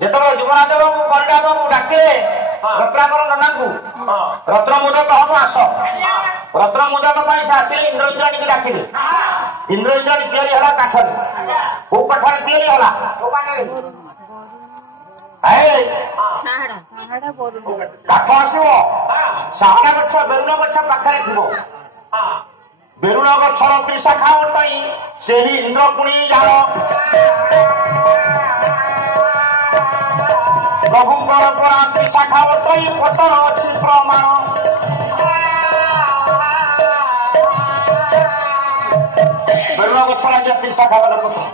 ଯେତେବେଳେ ଯୁବରାଜ ବାବୁ ପରିଡ଼ା ବାବୁ ଡାକିଲେ ରତ୍ନାକର ନନାଙ୍କୁ ରତ୍ନ ମୋଦକ ହବ ଆସ। ରତ୍ନ ମୋଦକ ପାଇଁ ସେ ଆସିଲେ ଇନ୍ଦ୍ର ଇନ୍ଦ୍ରାଣୀକି ଡାକିଲେ। ଇନ୍ଦ୍ର ଇନ୍ଦ୍ରାଣୀ ତିଆରି ହେଲା କାଠରେ। କୋଉ କାଠରେ ତିଆରି ହେଲା? କାଠ ଆସିବ ଶାହାଡ଼ା ଗଛ ବେରୁଣ ଗଛ ପାଖରେ ଥିବ। ବେରୁଣ ଗଛର ତ୍ରିଶାଖା ପାଇଁ ସେହି ଇନ୍ଦ୍ରପୁଣୀ ଯାର ପ୍ରଭୁଙ୍କର ପରା ତ୍ରିଶାଖା ବଟଇ ପତର ଅଛି ପ୍ରମାଣ। ବେରୁଣ ଗଛର ଆଜ୍ଞା ତ୍ରିଶାଖା ବେଲପତ୍ର।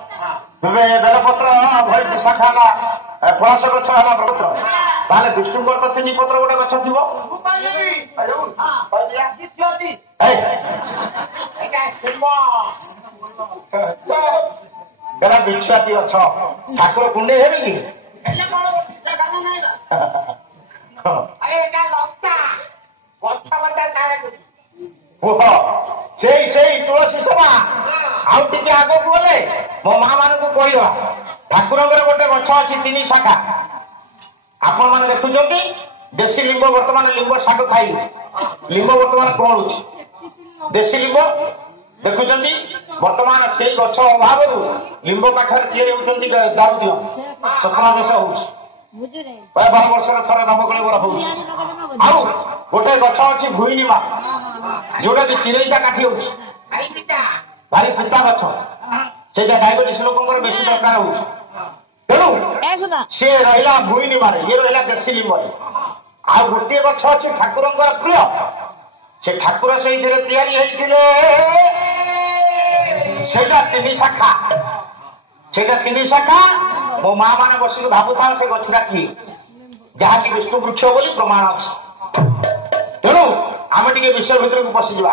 ଏବେ ବେଲପତ୍ର ଭଳି ତ୍ରିଶାଖା ହେଲା ପଳାସ ଗଛ ହେଲା ପତ୍ର। ତାହେଲେ ବିଷ୍ଣୁଙ୍କର ତ 3 ପତ୍ର ଗୋଟେ ଗଛ ଥିବ। ବେଲା ବିଛୁଆତି ଗଛ ଠାକୁର କୁଣ୍ଡେଇ ହେବେ କି? ସେଇ ତୁଳସୀ ସଭା ଆଉ ଟିକେ ଆଗକୁ ଗଲେ ମୋ ମା ମାନଙ୍କୁ କହିବା ଠାକୁରଙ୍କର ଗୋଟେ ଗଛ ଅଛି 3 ଶାଖା। ଆପଣ ମାନେ ଦେଖୁଛନ୍ତି ଦେଶୀ ଲିମ୍ବ ବର୍ତ୍ତମାନ ଲିମ୍ବ ଶାଗ ଖାଇବେ। ଲିମ୍ବ ବର୍ତ୍ତମାନ କଣ ହଉଛି? ଦେଶୀ ଲିମ୍ବ ଦେଖୁଛନ୍ତି ବର୍ତ୍ତମାନ ସେଇ ଗଛ ଅଭାବରୁ ଲିମ୍ବ କାଠରେ ତିଆରି ହଉଛନ୍ତି ଦାଉଦିଅ ସ୍ୱପ୍ନାଦେଶ ହଉଛି। ପ୍ରାୟ 12 ବର୍ଷର ଥରେ ନବକଳେବର ହଉଛି। ଆଉ ଗୋଟେ ଗଛ ଅଛି ଭୁଇନିମା ଯୋଉଟା କି ଚିରେଇଟା କାଠି ହଉଛି ଭାରି ପିତା ଗଛ। ସେଇଟା ଡାଇବେଟିସ ଲୋକଙ୍କର ବେଶୀ ଦରକାର ହଉଛି। ତେଣୁ ସେ ରହିଲା ଭୁଇନିମାରେ, ଇଏ ରହିଲା ଦେଶୀ ଲିମ୍ବରେ। ଆଉ ଗୋଟିଏ ଗଛ ଅଛି ଠାକୁରଙ୍କର ପ୍ରିୟ, ସେ ଠାକୁର ସେଇଥିରେ ତିଆରି ହେଇଥିଲେ। ସେଇଟା 3 ଶାଖା। ସେଇଟା 3 ଶାଖା। ମୋ ମା ମାନେ ବସିକି ଭାବୁଥାଉ ସେ ଗଛଟା କି ଯାହାକି ବିଷ୍ଣୁ ବୃକ୍ଷ ବୋଲି ପ୍ରମାଣ ଅଛି। ତେଣୁ ଆମେ ଟିକେ ବିଷୟ ଭିତରକୁ ପଶିଯିବା।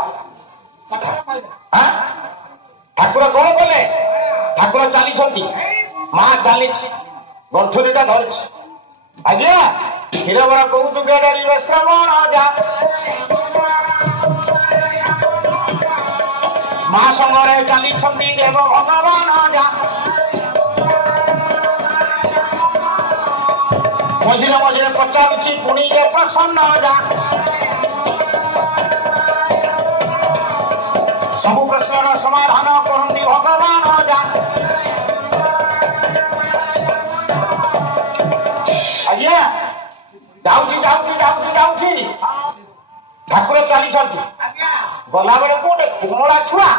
ଠାକୁର କଣ କଲେ? ଠାକୁର ଚାଲିଛନ୍ତି, ମା ଚାଲିଛି, ଗଣ୍ଠୁରୀଟା ଧରିଛି। ଆଜ୍ଞା କ୍ଷୀରବର କହୁଛୁ ଡରିବେ ଶ୍ରବଣ ଯା। ମା ସଙ୍ଗରେ ଚାଲିଛନ୍ତି ଦେବ ଭଗବାନ ଯା। ମଝିରେ ମଝିରେ ପଚାରୁଛି ପୁଣି ଯେ ପ୍ରସନ୍ନ ଯା। ସବୁ ପ୍ରଶ୍ନର ସମାଧାନ କରନ୍ତି ଭଗବାନ ଯା। ଆଜ୍ଞା ଯାଉଛି ଯାଉଛି ଯାଉଛି ଯାଉଛି ଠାକୁର ଚାଲିଛନ୍ତି। ଗଲାବେଳେ ଗୋଟେ କୁମଳା ଛୁଆ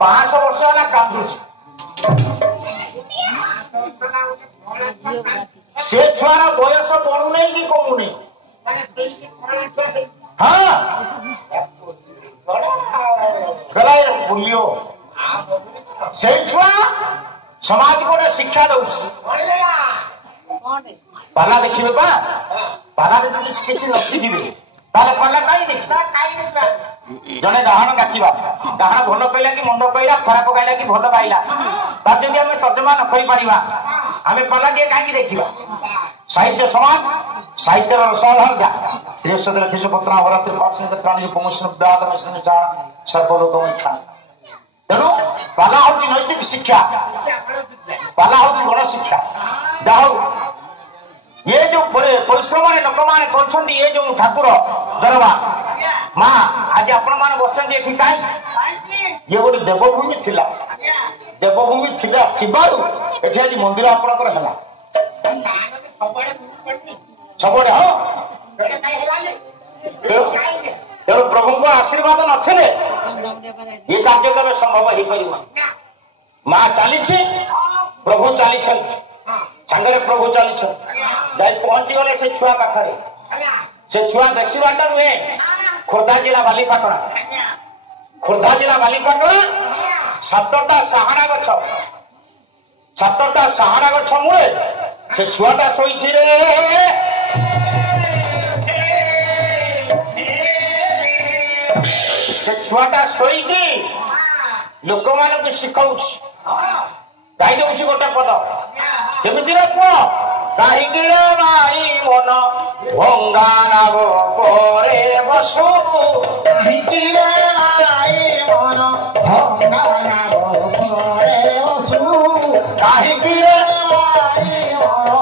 500 ବର୍ଷ ହେଲା କାନ୍ଦୁଛି। ସେ ଛୁଆର ବୟସ ବଢୁନେଇ କି କମୁନି। ହଁ ବୁଲିଓ ସେଇ ଛୁଆ ସମାଜ ଗୋଟେ ଶିକ୍ଷା ଦଉଛି। ପାଲା ଦେଖିବେ ବା, ପାଲାରେ ଯଦି କିଛି ନ ଶିଖିବେ ତାହେଲେ ପାଲା କାହିଁ ଦେଖିବା। ଜଣେ ଡାହାଣ ଡାକିବା, ଡାହାଣ ଭଲ କହିଲା କି ମନ୍ଦ କହିଲା, ଖରାପ ଗାଇଲା କି ଭଲ ଗାଇଲା, ତାର ଯଦି ଆମେ ତର୍ଜମା ନ କରିପାରିବା ଆମେ ପାଲା ଟିକେ କାହିଁକି ଦେଖିବା। ସାହିତ୍ୟ ସମାଜ ସାହିତ୍ୟର ରସାଧାର ଯା ଶ୍ରୀଶ୍ୱର ପତ୍ର ସର୍ବଲୋକ। ତେଣୁ ପାଲା ହଉଛି ନୈତିକ ଶିକ୍ଷା, ପାଲା ହଉଛି ଗଣ ଶିକ୍ଷା। ଯାହା ହଉ ये जो परिश्रम लोकମାନେ କରିଛନ୍ତି, ये जो ठाकुर दरबार माँ आज आपण मैंने बस ये गोटे देवभूमि थिला, देवभूमि थिला एठी आज मंदिर आपणकर है सबुआड़े। हाँ तेणु प्रभु आशीर्वाद नथिले ये कार्यक्रम संभव हो पार। माँ चली प्रभु चली सांगरे प्रभु चली जाई पहुंची गले से छुआ पाखरे। से छुआ बेसी बाट नुहे, खोर्धा जिला बालीपाटଣା, खोर्धा जिला बालीपाटଣା 7टा साहाड़ा गछ, 7टा साहाड़ा गछ मुळे से छुआटा शोइछि रे। से छुआटा शोइकी लोक मानक शिखाउछि, गाई दउछि गोटे पद केमिति रे पुओ काहिकी रे माई मन भंगा नाव परे बसु, काहिकी रे माई मन भंगा नाव परे बसु, काहिकी रे माई मन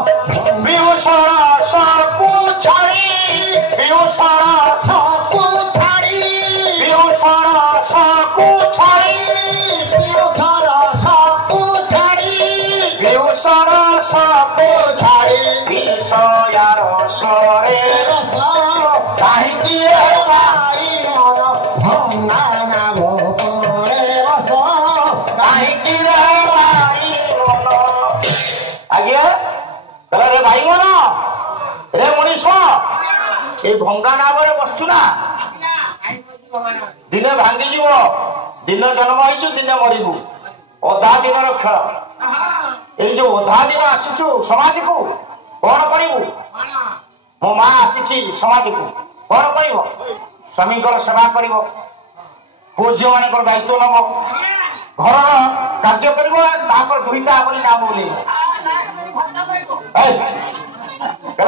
भंगा नाम बसु ना दिने भांगी जीव दिन जन्म हो दिने मरबू अधा दिन खेल ये जो अधा दिन आसीचु समाज को कौन करू मो माँ आसी समाज को कौन कर स्वामी सेवा कर पुओ झील मान दायित्व नब घर कार्य कर दुईटा बोली नाम बोल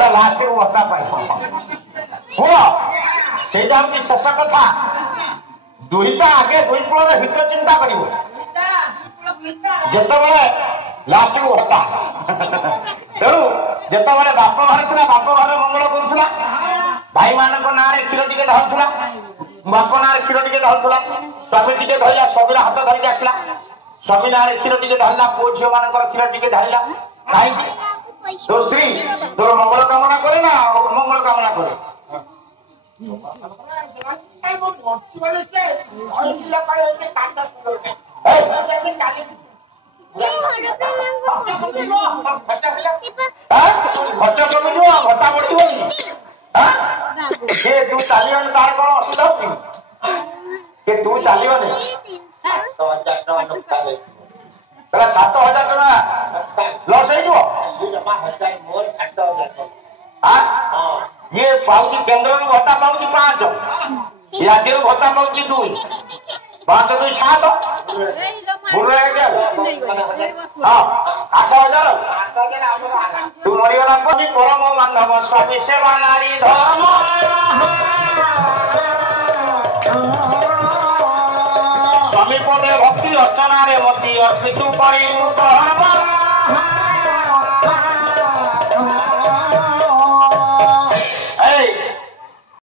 लास्ट को भत्ता पाइब हुआ से शेष कथा दुईटा आगे दुई कूल हित चिंता कर लास्ट को भत्ता तेणु जिते बाप घर था बाप घर मंगल करूला भाई मान ना क्षीर टे ढालुला बाप ना क्षीर टे ढालुला स्वामी टे धरला स्वामी हाथ धरिक आसला स्वामी ना क्षीर टे ढाला पुओ झील मान क्षीर टे ढाला कहीं तो स्त्री तोर मंगल कामना करे ना मंगल कामना करे खर्च कमी भत्ता बढ़ तू चलिए तार कौन असुविधा हो तू चलिए 7,000 टका लस ये पाऊँ केन्द्र भत्ता पाऊँ 5 राज्य भत्ता पाऊँ 2 5 2 7 हाँ 8,000 तू मरीगला परम बांधव स्वामी सेवा नारी धर्म स्वामी पदे भक्ति अर्चना रे मती अर्पित करी धर्म